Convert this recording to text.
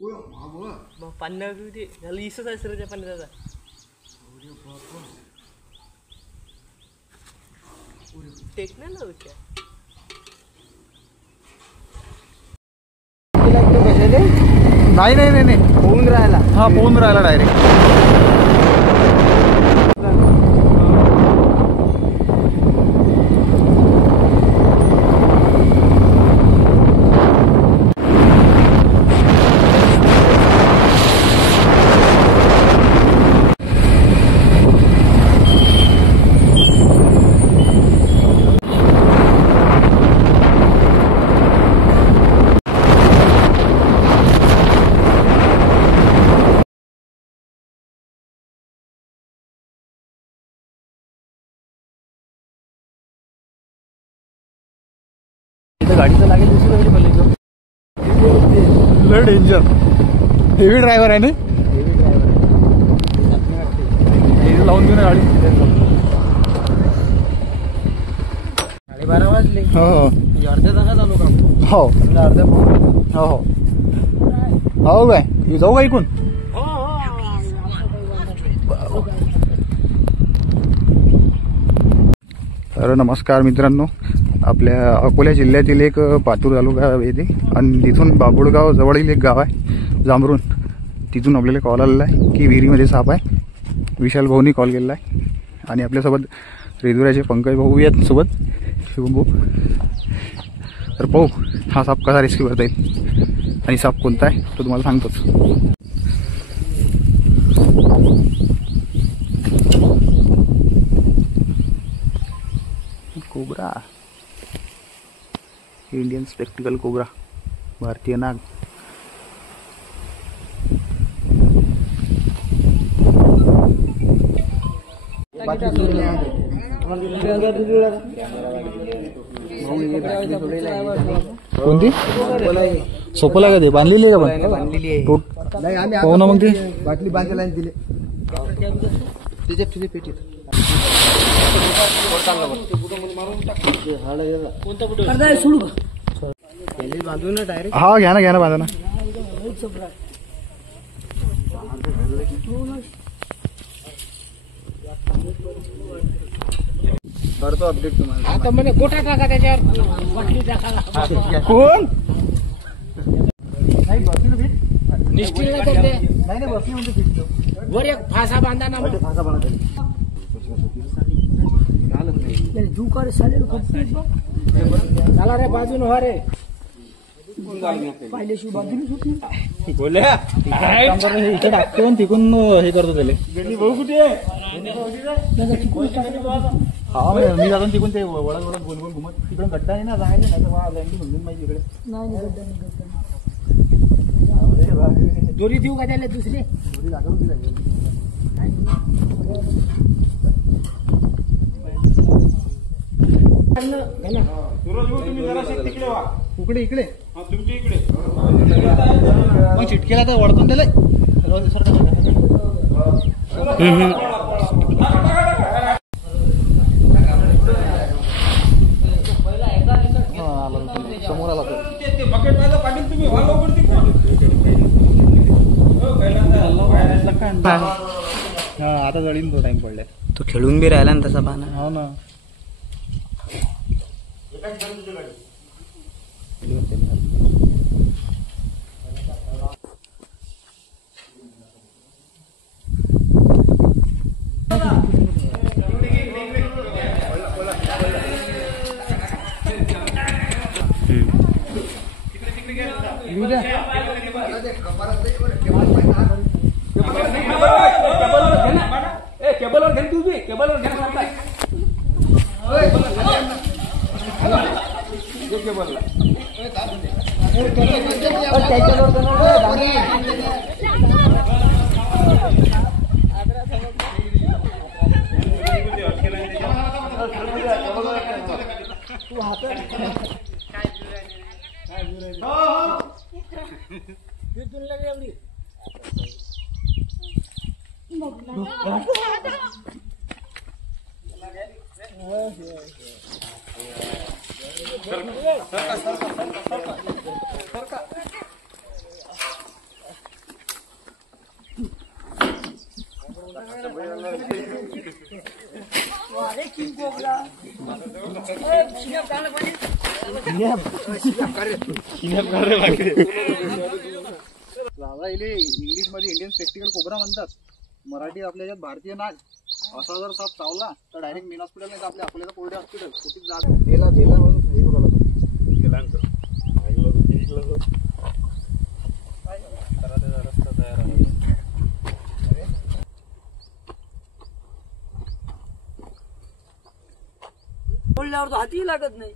पाणी ते झालं इसच आहे सर त्या पाण्याचा टेक्निकल होत्या नाही नाही नाही नाही होऊन राहिला हा पोहून राहिला डायरेक्ट गाडीचं लागेल दुसरी गाडी मला लय डेंजर हेवी ड्रायव्हर आहे ना हे लावून घेऊ ना गाडी 12:30 वाजले हो हो अर्ध्या तासात आलो का हो अर्ध्या हो हो हो काय जाऊ का इकून तर नमस्कार मित्रांनो आपल्या अकोला जिल्ह्यातील एक पातूर तालुका येते आणि तिथून बाबुळगाव जवळील एक गाव आहे जांभरून तिथून आपल्याला कॉल आलेला आहे की विहिरीमध्ये साप आहे विशाल भाऊनी कॉल केलेला आहे आणि आपल्यासोबत रेदुराचे पंकज भाऊ आहेत सोबत शुभम भाऊ तर पाहू हा साप कसा रेस्क्यू करता येईल आणि साप कोणता आहे तो तुम्हाला सांगतोच कोबरा इंडियन स्पेक्टिकल कोबरा भारतीय नाग कोणती सोपला का ते बांधलेली आहे का बांधलेली आहे हो ना मग ते बाटली बांधायला दिले त्याच्यात तुझे पेटीत हा घ्या ना बांधा ना करतो अपडेट तुम्हाला आता म्हणे गोटा टाका त्याच्यावर बाटली टाका कोण निष्ठीला करते नाही बसली म्हणजे फिरतो वर एक फासा बांधा ना फासा बांधा जू कर चालेल झाला रे बाजून व्हा रे पाहिल्याशिवाय बाजून सुटली बोल्या इथे टाकतो तिकून हे करतो त्याला भाऊ कुठे हा मी जातो तिकून ते वळत वळत गोल गोल घुमत तिकडून गड्डा आहे ना राहिले नाही तर लँडी म्हणून माहिती इकडे दोरी देऊ का त्याला दुसरी दोरी लागून दिला इकडे इकडे मग चिटकेला तर वळतून दिलंय समोर आला आता जळीन तो टाइम पडलाय तो खेळून बी राहिला ना तसा पाना हो ना केबलवर घेऊन तू बी केबलवर घेऊन दादा इले इंग्लिश मध्ये इंडियन स्पेक्टिकल कोबरा म्हणतात, मराठी आपल्या याच्यात भारतीय नाग. असा जर साप चावला तर डायरेक्ट मेन हॉस्पिटल नाही तर आपल्या अकोल्याचं कोरडे हॉस्पिटल कुठे जागा बेला बेला म्हणून हे बघायला बोलल्यावर तो हाती लागत नाही.